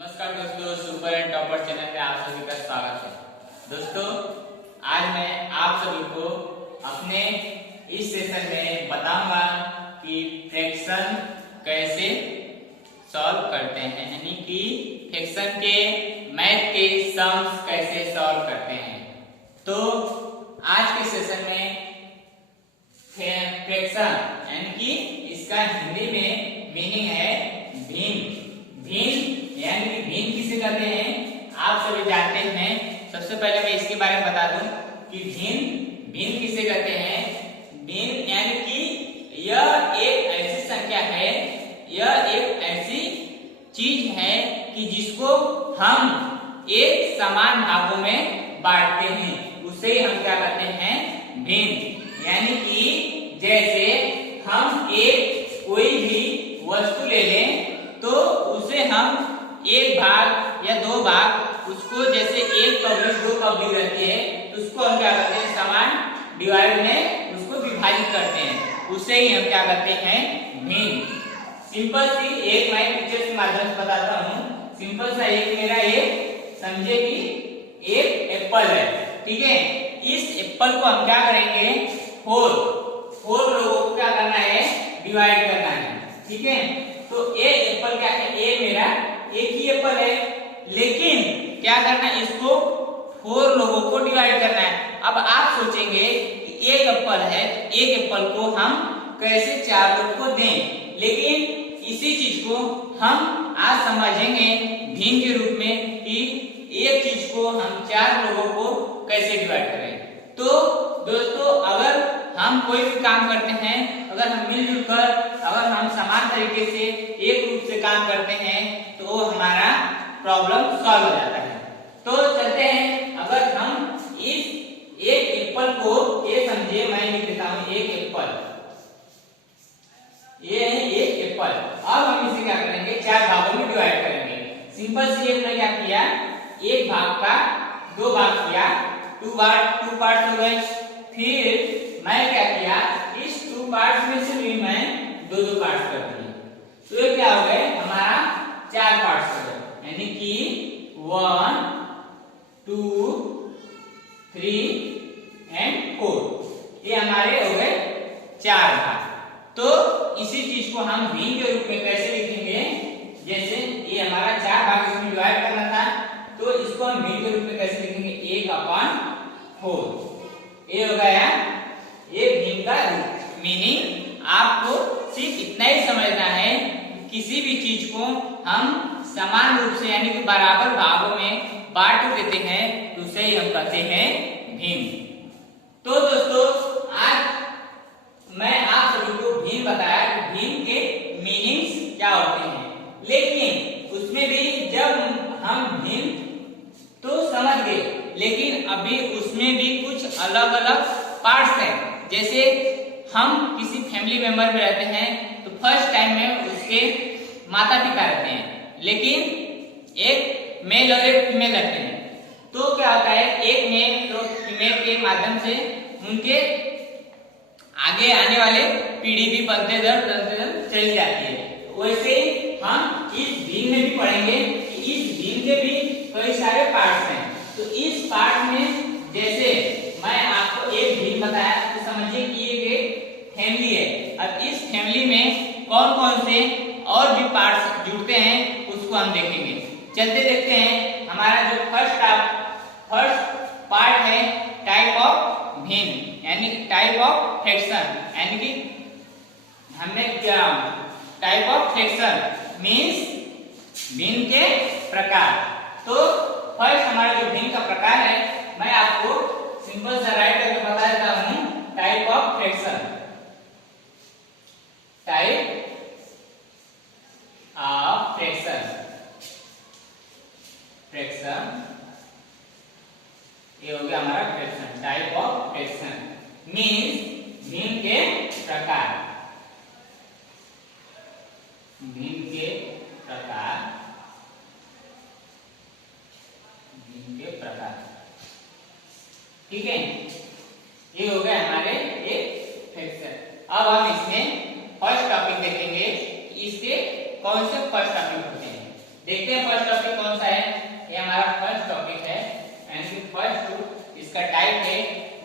नमस्कार दोस्तों, super and topper channel में आप सभी का स्वागत है। दोस्तों, आज मैं आप सभी को अपने इस सेशन में बताऊंगा कि फ्रैक्शन कैसे सॉल्व करते हैं, यानी कि फ्रैक्शन के मैथ के सम्स कैसे सॉल्व करते हैं। तो आज के सेशन में फ्रैक्शन यानी कि इसका हिंदी में मीनिंग है भिन्न। भिन्न यानी कि भिन्न किसे कहते हैं आप सभी जानते हैं। सबसे पहले मैं इसके बारे में बता दूं कि भिन्न भिन्न किसे कहते हैं। भिन्न यानी कि यह एक ऐसी संख्या है, यह एक ऐसी चीज है कि जिसको हम एक समान भागों में बांटते हैं, उसे हम क्या कहते हैं, भिन्न। यानी कि जैसे हम एक कोई भी वस्तु ले लें तो उसे हम एक भाग या दो भाग, उसको जैसे एक पब्लिक दो पब्लिक रहती है तो उसको हम क्या करते हैं, समान डिवाइड में उसको विभाजित करते हैं, उसे ही हम क्या कहते हैं, भिन्न। सिंपल सी एक मैं पिक्चर के माध्यम से बताता हूँ। सिंपल सा एक मेरा एक समझे कि एक एप्पल है, ठीक है। इस एप्पल को हम क्या करेंगे, फोर लोगों को क्या करना है, डिवाइड करना है, ठीक है। तो ए एप्पल क्या है, ए मेरा एक ही एप्पल है, लेकिन क्या करना है, इसको फोर लोगों को डिवाइड करना है। अब आप सोचेंगे कि एक एप्पल है, एक एप्पल को हम कैसे चार लोग को दें, लेकिन इसी चीज को हम आज समझेंगे भिन्न के रूप में कि एक चीज को हम चार लोगों को कैसे डिवाइड करें। तो दोस्तों, अगर हम कोई भी काम करते हैं, अगर हम मिलजुल कर, अगर हम समान तरीके से एक रूप से काम करते हैं तो हमारा प्रॉब्लम सॉल्व हो जाता है। तो चलते हैं, अगर हम इस एक एप्पल को, ये समझिए मैं लिख देता हूं एक एप्पल, ये है एक एप्पल। अब हम इसे क्या करेंगे, चार भागों में डिवाइड करेंगे। सिंपल सी हमने क्या किया, एक भाग का दो भाग किया, टू पार्ट हो गए। फिर मैं क्या किया, इस टू पार्ट्स में से भी मैं दो पार्ट्स कर दिए, तो ये क्या हो गए, हमारा चार पार्ट्स हो गए, यानी कि 1 2 3 एंड 4, ये हमारे हो गए चार भाग। तो इसी चीज को हम भिन्न के रूप में कैसे लिखेंगे, जैसे ये हमारा चार भाग इसमें डिवाइड करना था, तो इसको हम भिन्न के रूप में कैसे लिखेंगे, 1/4। ये हो गया ये भिन्न का मीनिंग। आपको सिर्फ इतना ही समझना है, किसी भी चीज को हम समान रूप से यानी कि बराबर भागों में बांट देते हैं तो उसे ही हम कहते हैं भिन्न। तो दोस्तों, आज मैं आप सभी को भिन्न बताया कि भिन्न के मीनिंग्स क्या होते हैं, लेकिन उसमें भी जब हम भिन्न तो समझ गए, लेकिन अभी उसमें भी कुछ अलग अलग पार्ट्स हैं। जैसे हम किसी फैमिली मेंबर में रहते हैं तो फर्स्ट टाइम में उसके माता पिता रहते हैं, लेकिन एक मेल और एक फीमेल रहते हैं, तो क्या होता है, एक मेल और फीमेल के माध्यम से उनके आगे आने वाले पीढ़ी भी बनते चली जाती है। वैसे ही हम इस भिन्न में भी पढ़ेंगे कि इस भिन्न के भी कई सारे पार्ट्स हैं। तो इस पार्ट में जैसे मैं आपको एक भिन्न बताया, तो समझिए कि ये फैमिली है। अब इस फैमिली में कौन कौन से और भी पार्ट्स जुड़ते हैं उसको हम देखेंगे। चलते देखते हैं। हमारा जो फर्स्ट पार्ट है टाइप ऑफ भिन्न, यानी टाइप ऑफ फ्रैक्शन, यानी कि हमने क्या टाइप ऑफ फ्रैक्शन मीन्स भिन्न के प्रकार। तो फर्स्ट हमारा जो भिन्न का प्रकार है, मैं आपको सिंपल सा राइट करके बता देता हूं। Type of fraction, type of fraction, ये हो गया हमारा fraction. Type of fraction means भिन्न के प्रकार, भिन्न के प्रकार, भिन्न के प्रकार, ठीक है। ये हो गया हमारे एक फ्रैक्शन। अब हम इसमें फर्स्ट टॉपिक देखेंगे कि इसके कौन से फर्स्ट टॉपिक होते हैं। देखते हैं फर्स्ट टॉपिक कौन सा है। ये हमारा फर्स्ट टॉपिक है यानी कि फर्स्ट इसका टाइप है,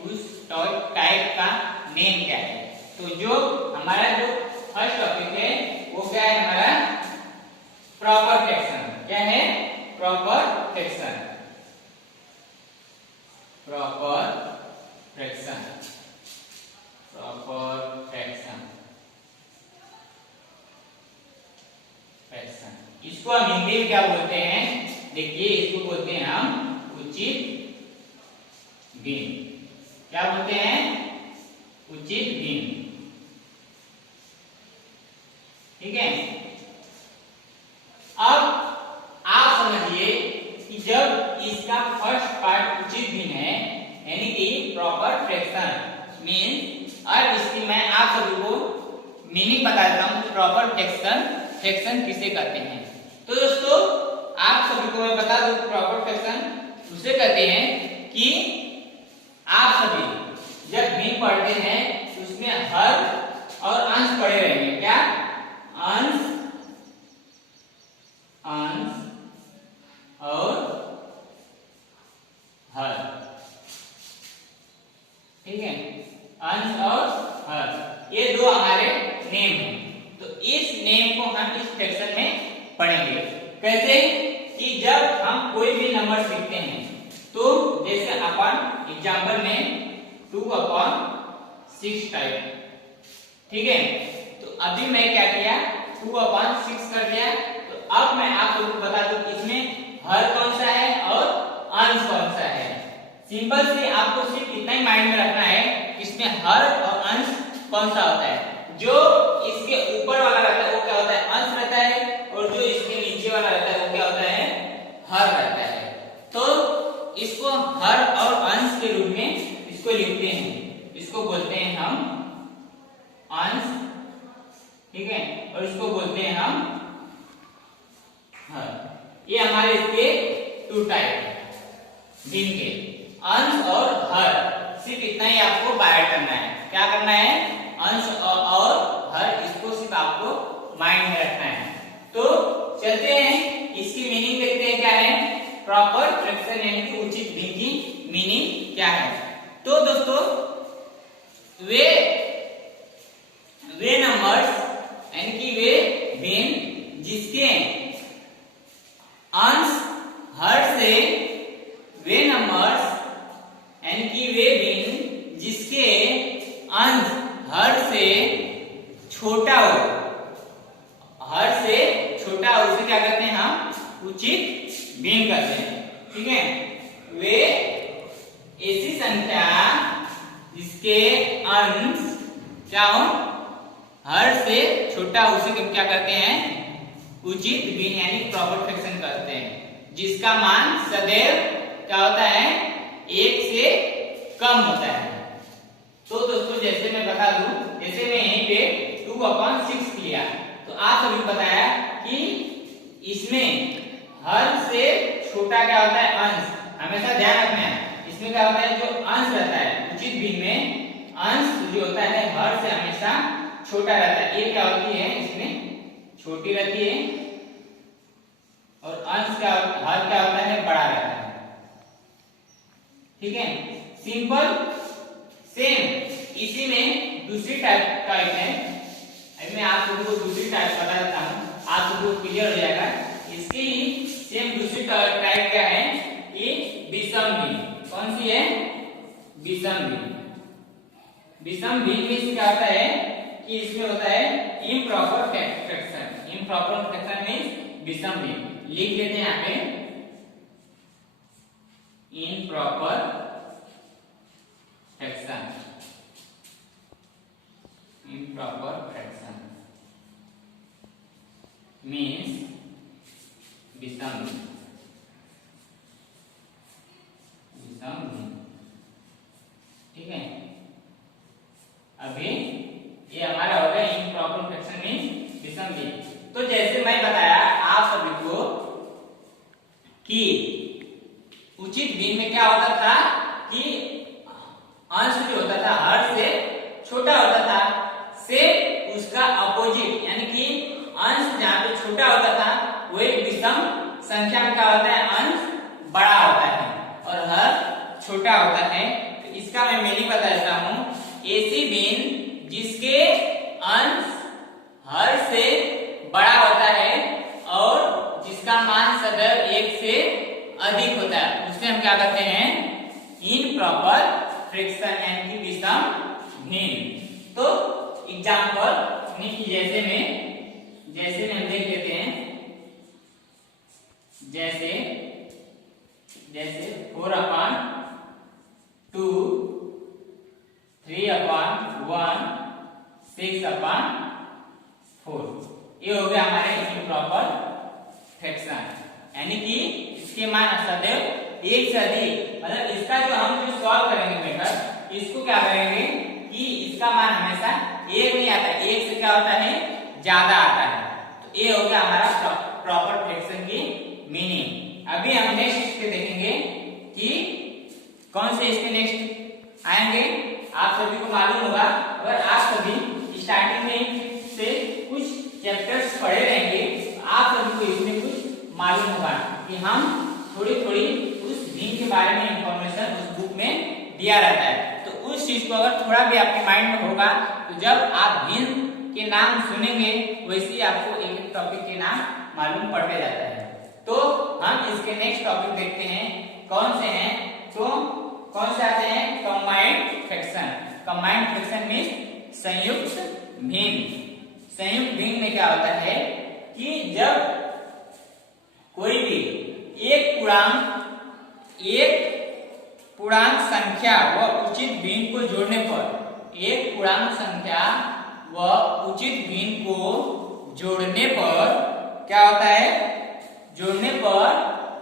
उस टाइप का नेम क्या है। तो जो हमारा जो फर्स्ट टॉपिक है वो क्या है हमारा प्रॉपर फ्रैक्शन। क्या है? Proper fraction. Proper fraction. Proper fraction. Fraction इसको हम हिंदी में क्या बोलते हैं? देखिए इसको बोलते हैं हम उचित भिन्न। क्या बोलते हैं? उचित भिन्न। ठीक है। अब आप समझिए कि जब इसका फर्स्ट पार्ट उचित भिन्न है यानी कि प्रॉपर फ्रैक्शन मींस, और इसकी मैं आप सभी को मीनिंग बता देता हूं कि प्रॉपर फ्रैक्शन किसे कहते हैं। तो दोस्तों आप सभी को मैं बता दूं प्रॉपर फ्रैक्शन उसे कहते हैं कि आप सभी जब भिन्न पढ़ते हैं उसमें हर और अंश पढ़े रहेंगे। क्या? अंश और हर। ठीक है, अंश और हर ये दो हमारे नेम हैं। तो इस नेम को हम इस फ्रैक्शन में पढ़ेंगे। कैसे? कि जब हम कोई भी नंबर लिखते हैं तो जैसे अपन एग्जांपल में 2/6 टाइप। ठीक है, तो अभी मैं क्या किया 2/6 कर दिया। तो अब मैं आप लोगों को बता दूं कि इसमें हर कौन सा है और अंश कौन सा है। सिंपल से आपको सिर्फ इतना ही माइंड में रखना है इसमें हर और अंश कौन सा होता है। जो इसके ऊपर वाला रहता है वो क्या होता है? अंश रहता है, और जो इसके नीचे वाला रहता है वो क्या होता है? हर रहता है। तो इसको हर और अंश के रूप में इसको लिखते हैं। इसको बोलते हैं हम अंश। ठीक है, और इसको बोलते हैं हम हर। ये हमारे इसके 2 टाइप है भिन्न के, अंश और हर। सिर्फ इतना ही आपको बाय करना है। क्या करना है? अंश और हर, इसको सिर्फ आपको माइंड में रखना है। तो चलते हैं इसकी मीनिंग देखते हैं क्या है। प्रॉपर फ्रैक्शन यानी कि उचित भिन्न की मीनिंग क्या है। तो दोस्तों वे नंबर्स यानी कि वे भिन्न जिसके अंश हर से, वे नंबर्स यानी कि वे भिन्न जिसके अंश हर से छोटा हो, हर से छोटा हो उसे क्या कहते हैं हम? उचित भिन्न कहते हैं। ठीक है, वे ऐसी संख्या जिसके अंश क्या हो? हर से छोटा हो उसे क्या करते हैं? उचित भिन्न यानी प्रॉपर फ्रैक्शन कहते हैं। जिसका मान सदैव क्या होता है? 1 से कम होता है। तो दोस्तों जैसे मैं बता दूं, जैसे मैं यहीं पे 2/6 लिया तो आप सभी को बताया कि इसमें हर से छोटा क्या होता है? अंश। हमेशा ध्यान रखना है इसमें क्या होता है? जो अंश रहता है उचित भिन्न में अंश जो होता है हर से हमेशा छोटा रहता है। ये क्या होती है? इसमें छोटी रहती है, और अंश क्या, हर क्या होता है? बड़ा रहता है। ठीक है, सिंपल सेम इसी में दूसरी टाइप है। अभी मैं आप लोगों को दूसरी टाइप बता देता हूं, आप लोगों को क्लियर हो जाएगा। इसकी सेम दूसरी टाइप क्या है कि विषम भिन्न। कौन सी है? विषम भिन्न। विषम भिन्न में क्या होता है कि इसमें होता है improper fraction. Improper fraction means विषम भिन्न। लिख लेते हैं यहाँ पे improper fraction. Improper fraction means विषम भिन्न। विषम भिन्न। ठीक है, अभी ये हमारा हो गया इम्प्रॉपर फ्रैक्शन मींस विषम भिन्न। तो जैसे मैं बताया आप सभी को कि उचित भिन्न में क्या होता था कि अंश जो होता था हर से छोटा होता था, से उसका अपोजिट यानी कि अंश जहां पे छोटा होता था वो एक विषम मीनिंग बता देता हूँ। ऐसी भिन्न जिसके अंश हर से बड़ा होता है और जिसका मान सदैव एक से अधिक होता है, उसे हम क्या कहते हैं? इम्प्रॉपर फ्रैक्शन, यानी कि विषम भिन्न। तो एग्जाम्पल जैसे में हम देख लेते हैं, जैसे 4/2, 3/1, 6/4, ये हो गया हमारे इम्प्रॉपर फ्रैक्शन, यानी कि इसके मान सदैव एक से अधिक, मतलब इसका जो हम सॉल्व करेंगे मेथड, इसको क्या करेंगे कि इसका मान हमेशा एक नहीं आता, एक से क्या होता है? ज्यादा आता है। तो ये हो गया हमारा प्रॉपर फ्रैक्शन की मीनिंग। अभी हम नेक्स्ट इसके देखेंगे कि कौन से इसके नेक्स्ट आएंगे। आप सभी को मालूम होगा, अगर आप सभी स्टार्टिंग में से कुछ चैप्टर्स पढ़े रहेंगे, आप सभी को इसमें कुछ मालूम होगा कि हम थोड़ी थोड़ी उस भिन्न के बारे में इंफॉर्मेशन उस बुक में दिया रहता है। तो उस चीज को अगर थोड़ा भी आपके माइंड में होगा, तो जब आप भिन्न के नाम सुनेंगे, वैसे ही आपको एक टॉपिक के नाम मालूम पड़ते जाता है। तो हम इसके नेक्स्ट टॉपिक देखते हैं कौन से हैं। तो कौन से आते हैं? Combined fraction. Combined fraction means संयुक्त भिन्न। संयुक्त भिन्न में क्या होता है कि जब कोई भी एक पूर्णांक संख्या व उचित भिन्न को जोड़ने पर, एक पूर्णांक संख्या व उचित भिन्न को जोड़ने पर क्या होता है? जोड़ने पर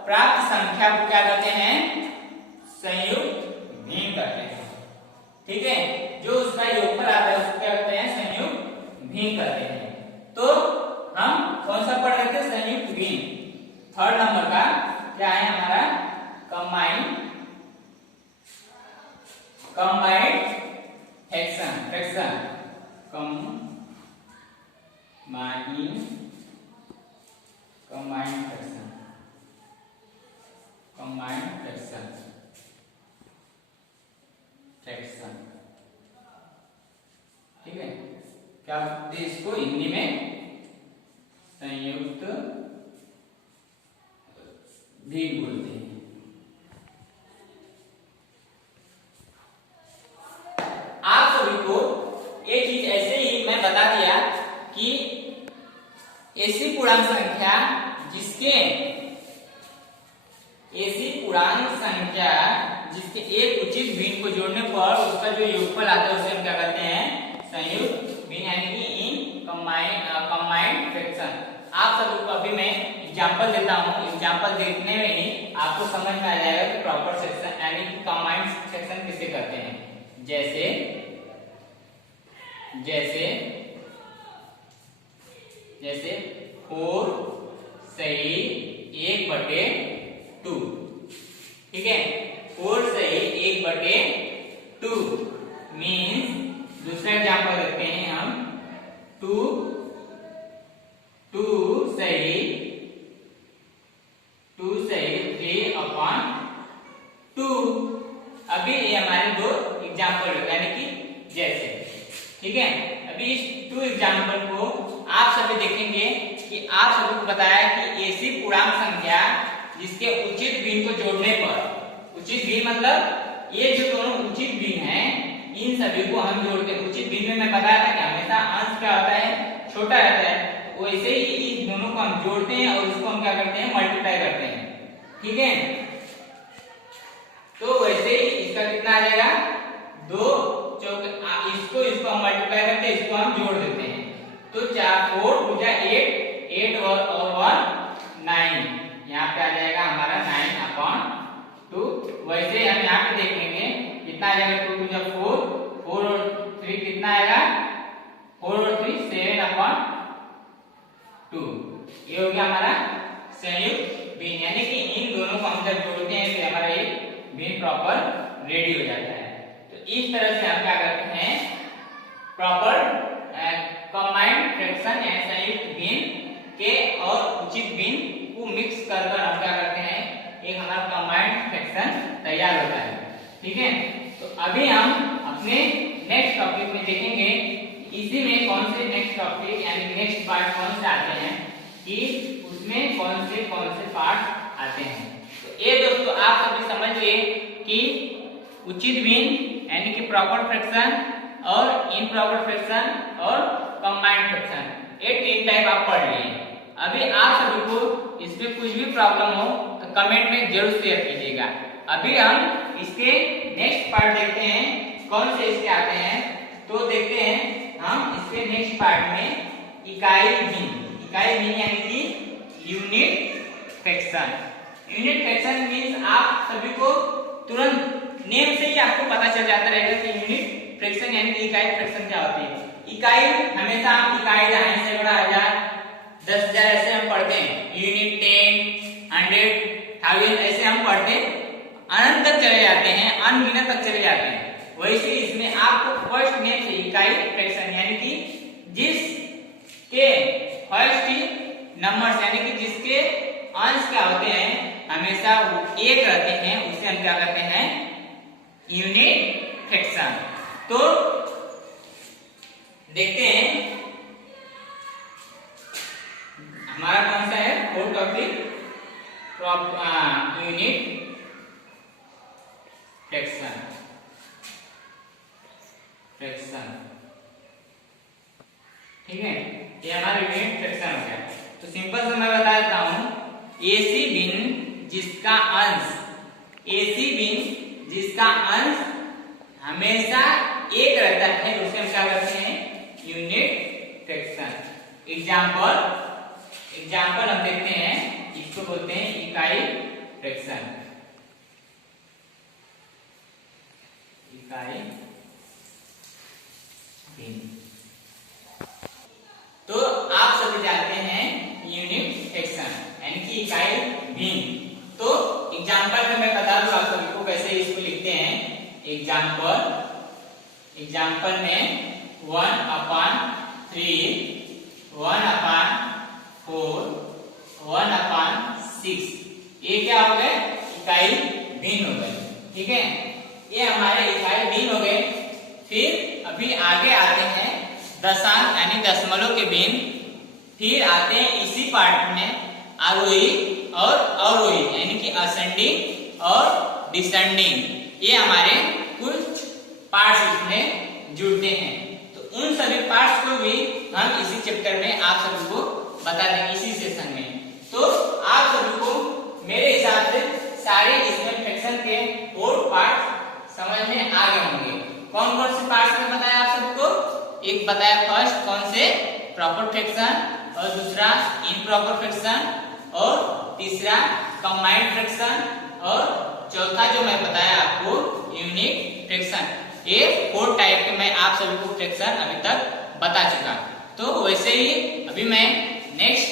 प्राप्त संख्या को क्या कहते हैं? संयुक्त भिन्न कहते हैं। ठीक है, जो उसका योगफल आता है उसको क्या कहते हैं? संयुक्त भिन्न कहते हैं। तो हम कौन सा पढ़ रहे थे? संयुक्त भिन्न। थर्ड नंबर का क्या है हमारा? Combined fraction. Combined fraction. ठीक है, क्या बोलते हैं इसको हिंदी में? संयुक्त भिन्न बोलते हैं। आप सभी को ये चीज ऐसे ही मैं बता दिया कि ऐसी पूर्णांक संख्या जिसके एक उचित भिन्न को जोड़ने पर उसका जो योगफल आता है उसे हम क्या कहते हैं? संयुक्त भिन्न, यानी कि इन कंबाइंड फ्रैक्शन। आप सभी को अभी मैं एग्जांपल देता हूँ, एग्जांपल देखने में ही आपको समझ में आ जाएगा कि प्रॉपर सेक्शन यानी कि कंबाइंड सेक्शन किसे कहते हैं। जैसे 4 सही 1/2। ठीक है, 4 सही 1/2 मीन्स, दूसरा एग्जांपल देखते हैं हम, 2 सही 3/2। अभी ये हमारे दो एग्जांपल यानी कि जैसे। ठीक है, अभी इस 2 एग्जांपल को आप सभी देखेंगे कि आप सभी को बताया कि ऐसी पूर्णांक संख्या जिसके उचित भिन्न को जोड़ने पर, उचित भिन्न मतलब ये जो दोनों उचित भिन्न हैं, इन सभी को हम जोड़ते हैं। उचित भिन्न में मैं बताया था कि हमेशा अंश क्या होता है? छोटा रहता है। वैसे ही इस दोनों को हम जोड़ते हैं और इसको हम क्या करते हैं? मल्टीप्लाई करते हैं। ठीक है, तो वैसे ही इसका कितना आ जाएगा? 2 चौके, इसको हम मल्टीप्लाई करते हैं, इसको हम जोड़ देते हैं। तो 4 8 और 1 9, यहाँ पे आ जाएगा हमारा 9/2। वैसे हम यहाँ पे देख लेंगे कितना आ जाएगा? 2 4 और 3 कितना आएगा? 4 और 3 7/2। ये हो गया हमारा संयुक्त भिन्न, यानी कि इन दोनों को हम जब जोड़ते हैं तो हमारा ये भिन्न प्रॉपर रेडी हो जाता है। तो इस तरह से हम क्या करते हैं? प्रॉपर कंबाइंड फ्रैक्शन यानी संयुक्त भिन्न के और उचित भिन्न को मिक्स कर हम क्या करते हैं? एक हमारा कंबाइंड फ्रैक्शन तैयार होता है। ठीक है, तो अभी हम अपने नेक्स्ट टॉपिक में देखेंगे, इसी में कौन से नेक्स्ट टॉपिक यानी नेक्स्ट पार्ट कौन से आते हैं कि उसमें कौन से पार्ट आते हैं। तो ये दोस्तों आप सभी समझ लिए कि उचित भिन्न यानी कि प्रॉपर फ्रैक्शन और इम्प्रॉपर फ्रैक्शन और कंबाइंड फ्रैक्शन, ये 3 टाइप आप पढ़ लिए। अभी आप सभी को इसमें कुछ भी प्रॉब्लम हो तो कमेंट में जरूर शेयर कीजिएगा। अभी हम इसके नेक्स्ट पार्ट देखते हैं कौन से इसके आते हैं। तो देखते हैं हम इसके नेक्स्ट पार्ट में इकाई भिन्न यानी कि unit fraction. Unit fraction means आप सभी को तुरंत नेम से ही आपको पता चल जाता रहेगा कि यूनिट फ्रैक्शन यानी कि इकाई फ्रैक्शन क्या होती है। इकाई हमेशा हम इकाई 10 से बड़ा 1000 10,000 ऐसे हम पढ़ते हैं, यूनिट 10 100 1000 ऐसे हम पढ़ते हैं, अनंत तक चले जाते हैं, अनगिनत तक चले जाते हैं। वैसे इसमें आपको फर्स्ट नेम से इकाई फ्रैक्शन यानी कि जिसके फर्स्ट नंबर्स यानी कि जिसके अंश क्या होते हैं हमेशा वो 1 रहते हैं, उसे हम क्या कहते हैं यूनिट फ्रैक्शन। तो देखते हैं हमारा कौन सा है फोर्थ टॉपिक यूनिट फ्रैक्शन। ठीक है, ये हमारा यूनिट फ्रैक्शन हो गया। तो सिंपल से मैं बता देता हूं, ऐसी भिन्न जिसका अंश हमेशा 1 रहता है उसे हम क्या कहते हैं यूनिट फ्रैक्शन। एग्जाम्पल हम देखते हैं, इसको बोलते हैं इकाई फ्रैक्शन। इकाई भिन्न तो आप सभी जानते हैं यूनिट फ्रैक्शन यानी कि इकाई भिन्न। तो एग्जाम्पल में मैं बता दूं आप सभी को कैसे इसको लिखते हैं। एग्जाम्पल में 1/3 1/4 1/6 ये क्या हो गए इकाई भिन्न हो गए। ठीक है, ये हमारे इकाई भिन्न हो गए। फिर अभी आगे आते हैं दशांश यानी दशमलव के भिन्न। फिर आते हैं इसी पार्ट में आरोही और अवरोही यानी कि असेंडिंग और डिसेंडिंग। ये हमारे कुछ पार्ट्स इसमें जुड़ते हैं। तो उन सभी पार्ट्स को भी हम इसी चैप्टर में आप सभी को बता देंगे इसी सेशन में। तो आप सभी को मेरे हिसाब से सारे इसमें फ्रैक्शन के और पार्ट समझ में आ गए होंगे। कौन कौन से पार्ट्स में बताया आप सभी को, एक बताया फर्स्ट कौन से प्रॉपर फ्रैक्शन और दूसरा इम्प्रॉपर फ्रैक्शन और तीसरा कंबाइंड फ्रैक्शन और चौथा जो मैं बताया आपको यूनिट फ्रैक्शन। ये 4 टाइप के मैं आप सभी को फ्रैक्शन अभी तक बता चुका। तो वैसे ही अभी मैं नेक्स्ट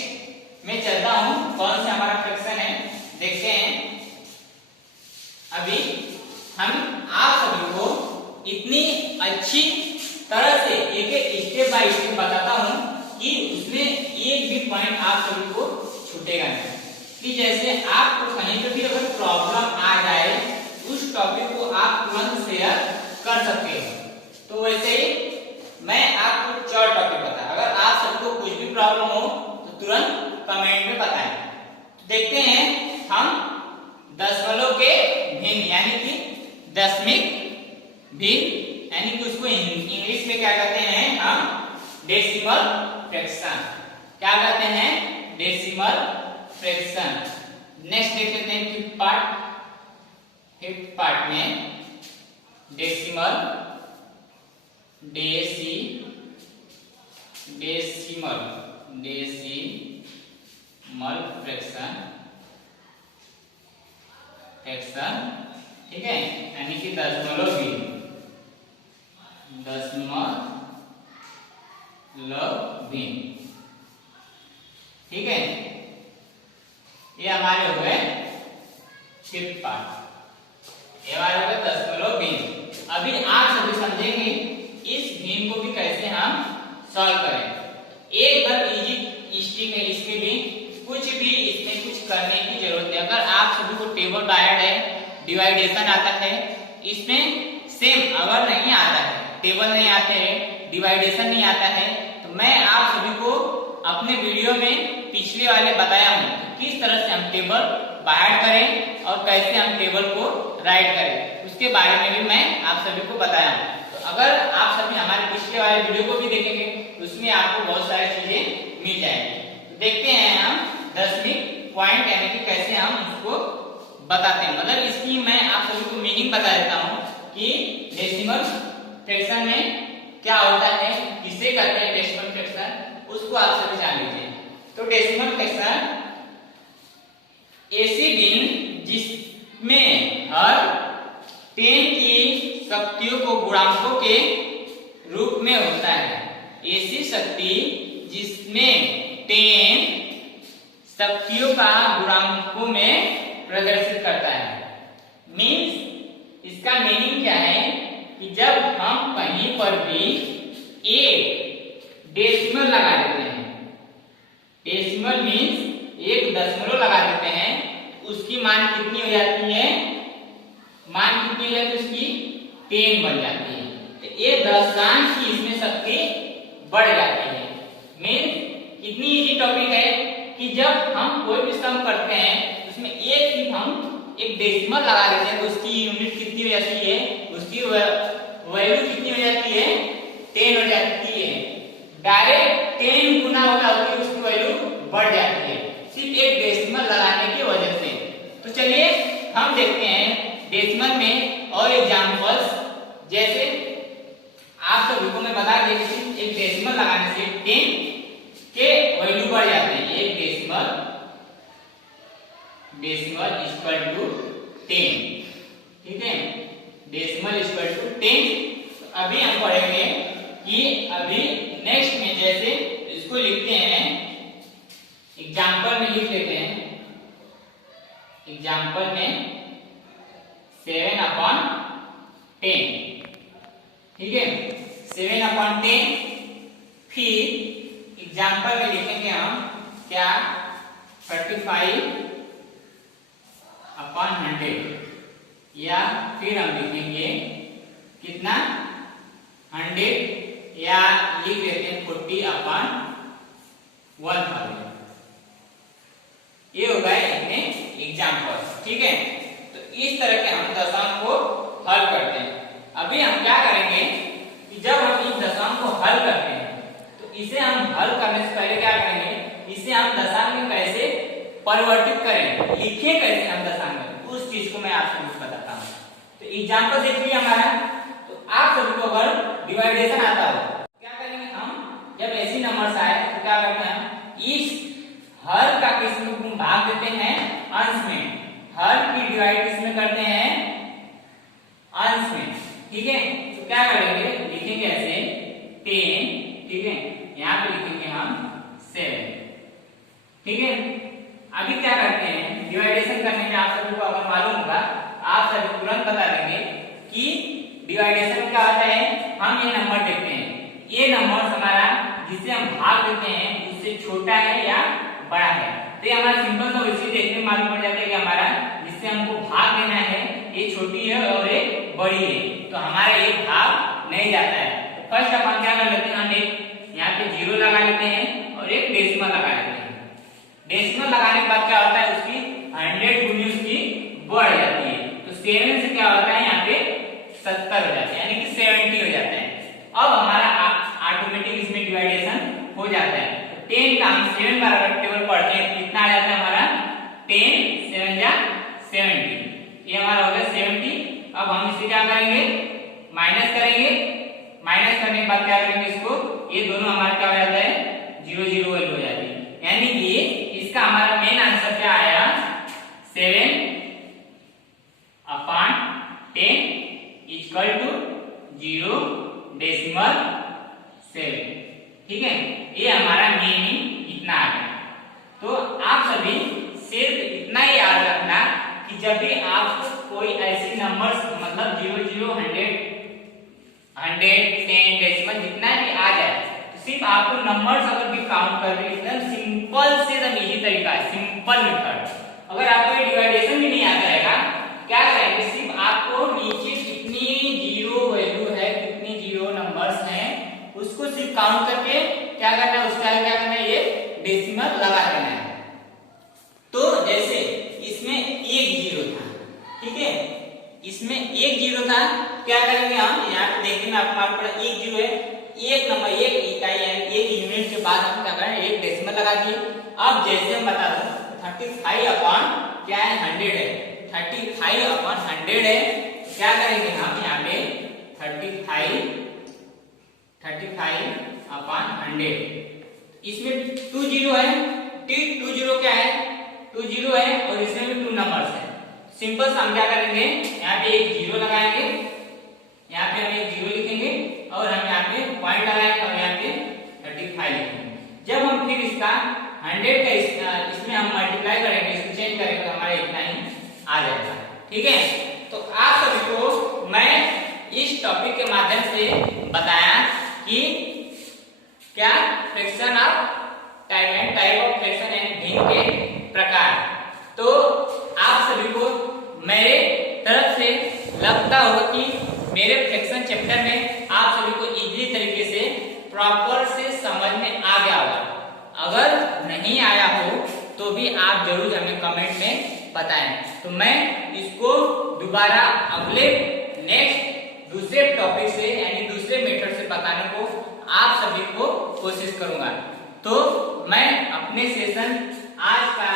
में चलता हूं, कौन सा हमारा फ्रैक्शन है देखते हैं। अभी हम आप सभी को इतनी अच्छी तरह से एक स्टेप बाय स्टेप बताता हूं कि उसमें एक भी पॉइंट आप सभी को छूटेगा नहीं। कि जैसे आपको कहीं पे भी अगर प्रॉब्लम आ जाए उस टॉपिक को आप तुरंत शेयर कर सकते हो। तो वैसे ही मैं आपको 4 टॉपिक बता, अगर आप सबको कुछ भी प्रॉब्लम हो तो तुरंत कमेंट में बताएं। देखते हैं हम दशमलव के भिन्न यानी कि दशमिक भिन्न यानी कि उसको इंग्लिश में क्या कहते हैं हम डेसिमल फ्रैक्शन। क्या कहते हैं डेसिमल फ्रैक्शन। नेक्स्ट देख लेते हैं फिफ्थ पार्ट में डेसिमल फ्रैक्शन। ठीक है, यानी कि दशमलव भिन्न ठीक है, ये हमारे हो गए फिफ्थ पार्ट। ये हमारे हो गए दशमलव भिन्न। अभी आप सभी समझेंगे इस भिन्न को भी कैसे हम सॉल्व करें। एक बार इजी स्टिक है, इसके भी इसमें कुछ करने की जरूरत है। अगर आप सभी को टेबल डायड है, डिवाइडेशन आता है, इसमें सेम अगर नहीं आता है, टेबल नहीं आते हैं, डिवाइडेशन नहीं आता है, तो मैं आप सभी को अपने वीडियो में पिछले वाले बताया हूँ किस तरह से हम टेबल बाहर करें और कैसे हम टेबल को राइट करें, उसके बारे में भी मैं आप सभी को बताया हूँ। तो अगर आप सभी हमारे पिछले वाले वीडियो को भी देखेंगे तो उसमें आपको बहुत सारी चीजें मिल जाएंगी। तो देखते हैं हम दशमिक पॉइंट यानी कि कैसे हम उसको बताते हैं। मतलब इसकी मैं आप सभी को मीनिंग बता देता हूँ कि डेसिमल फ्रैक्शन में क्या होता है, किसे कहते हैं डेसिमल फ्रैक्शन, उसको आप सभी जान लीजिए। तो डेसिमल फ्रैक्शन ऐसी गिन जिसमें हर 10 की शक्तियों को गुणांकों के रूप में होता है। ऐसी शक्ति जिसमें 10 शक्तियों का गुणांकों में प्रदर्शित करता है। मीन्स इसका मीनिंग क्या है कि जब हम कहीं पर भी एक डेसिमल लगा देते हैं, डेसिमल मीन्स एक दशमलव लगा देते हैं, उसकी मान कितनी हो जाती है, मान कितनी हो जाती है उसकी 10 बन जाती है। तो एक दशांश की इसमें शक्ति बढ़ जाती है। मीन्स कितनी इजी टॉपिक है कि जब हम कोई भी सम करते हैं उसमें एक सिर्फ हम एक डेसिमल लगा देते हैं तो उसकी यूनिट कितनी हो जाती है, उसकी वैल्यू कितनी हो जाती है, 10 हो जाती है। डायरेक्ट 10 गुना हो जाती है, उसकी वैल्यू बढ़ जाती है सिर्फ एक डेसिमल लगाने की वजह से। तो चलिए हम देखते हैं डेसिमल में और एग्जांपल्स। जैसे आप सभी को मैं बता दिया कि सिर्फ एक डेसिमल लगाने से 10 के वैल्यू बढ़ जाते हैं। एक डेसिमल इक्वल टू 10, ठीक है, डेसिमल इक्वल टू 10। तो अभी हम पढ़ेंगे कि अभी नेक्स्ट में जैसे इसको लिखते हैं, एग्जांपल में लिख लेते हैं, एग्जांपल में 7/10, ठीक है, 7/10। फिर एग्जांपल में लिखेंगे हम क्या, 35/100, या फिर हम लिखेंगे कितना 100, या लिख लेते हैं 40/1000। ये होगा अपने एग्जांपल, ठीक है। तो इस तरह के हम दशांश को हल करते हैं। अभी हम क्या करेंगे कि जब हम इस दशांश को हल करते हैं तो इसे हम हल करने से पहले क्या करेंगे, इसे हम दशांश में कैसे परिवर्तित करें, लिखें कैसे हम दशांश में, उस चीज को मैं आपको कुछ बताता हूँ। तो एग्जांपल देखिए हमारा, तो आप सभी को अगर डिवाइडेशन आता हो क्या करेंगे हम, जब ऐसी नंबर्स आए तो क्या करते हैं हम, इस हर का किसमें भाग देते हैं, अंश में। हर की डिवाइड किसमें करते हैं, अंश में, ठीक है। तो क्या करेंगे, लिखेंगे ऐसे 10, ठीक है, यहाँ पे लिखेंगे हम 7, ठीक है। अभी क्या करते हैं, डिवाइडेशन करने में आप सभी को अगर मालूम होगा आप सभी तुरंत बता देंगे कि डिवाइडेशन क्या होता है। हम ये नंबर देखते हैं, ये नंबर हमारा जिसे हम भाग देते हैं उससे छोटा है या बड़ा है। तो ये हमारा सिंपल सा वैसे देखने में मालूम पड़ जाता है कि हमारा जिससे हमको भाग देना है ये छोटी है और ये बड़ी है, तो हमारा ये भाग नहीं जाता है। तो फर्स्ट अपन क्या कर लेते हैं, हम एक यहाँ पे 0 लगा लेते हैं और एक डेसिमल लगा लेते हैं। डेसिमल लगाने के बाद क्या होता है, उसकी 100 गुनी उसकी बढ़ जाती है। तो 7 से क्या होता है, यहाँ पे 70 हो जाते हैं, यानी कि 70 हो जाते हैं। अब हमारा ऑटोमेटिक इसमें डिवाइडेशन हो जाता है। 10 का हम 7 बार अगर टेबल पढ़ते हैं तो कितना आ जाता है हमारा, 10 7 जा 70, ये हमारा हो गया 70। अब हम इसे क्या करेंगे, माइनस करेंगे, माइनस करने के बाद क्या करेंगे इसको, ये दोनों हमारा क्या हो जाता है, 0 0 वैल्यू हो जाती है। यानी कि इसका हमारा मेन आंसर क्या आया, 7/10 इक्वल टू 0.7, ठीक है। ये हमारा मीनिंग इतना आ गया। तो आप सभी सिर्फ इतना ही याद रखना कि जब भी आपको कोई ऐसी नंबर्स मतलब 0 0 100 10 डेसिमल जितना भी आ जाए तो सिर्फ आपको नंबर्स अगर भी काउंट कर रहे हैं, एकदम सिंपल से एकदम इजी तरीका है, सिंपल मेथड। अगर आपको ये डिवाइडेशन भी नहीं आता रहेगा क्या करेंगे, सिर्फ आपको नीचे कितनी 0 सिर्फ काउंट करके क्या करना है, उसका क्या करना है, ये डेसिमल लगा देना है। तो जैसे इसमें एक जीरो था, ठीक है, इसमें एक जीरो था, क्या करेंगे हम यहाँ पे देखने में आपको मालूम पड़ा एक जीरो है, एक नंबर एक इकाई यानी एक यूनिट के बाद हम क्या करें, एक डेसिमल लगा दिए। अब जैसे हम बता दो 35 अपॉन क्या है 100 है, 35 अपॉन 100 है, क्या करेंगे हम यहाँ पे 35 अपॉन 100, इसमें 2 जीरो है, ठीक 2 जीरो क्या है 2 जीरो है और इसमें भी 2 नंबर्स है। सिंपल हम क्या करेंगे, यहाँ पे एक जीरो लगाएंगे, यहाँ पे हम एक जीरो लिखेंगे और हम यहाँ पे पॉइंट लगाएंगे और यहाँ पे 35 लिखेंगे। जब हम फिर इसका 100 का इसमें हम मल्टीप्लाई करेंगे, इसको चेंज करेंगे तो हमारे इतना ही आ जाएगा, ठीक है। तो आप सभी को मैं इस टॉपिक के माध्यम से बताया कि क्या fraction of type of fraction and भिन्न के प्रकार। तो आप सभी को मेरे तरफ से लगता होगा कि मेरे फ्रैक्शन चैप्टर में आप सभी को इजीली तरीके से प्रॉपर से समझ में आ गया होगा। अगर नहीं आया हो तो भी आप जरूर हमें कमेंट में बताएं, तो मैं इसको दोबारा अगले नेक्स्ट दूसरे टॉपिक से यानी दूसरे मेथड से बताने को आप सभी को कोशिश करूंगा। तो मैं अपने सेशन आज का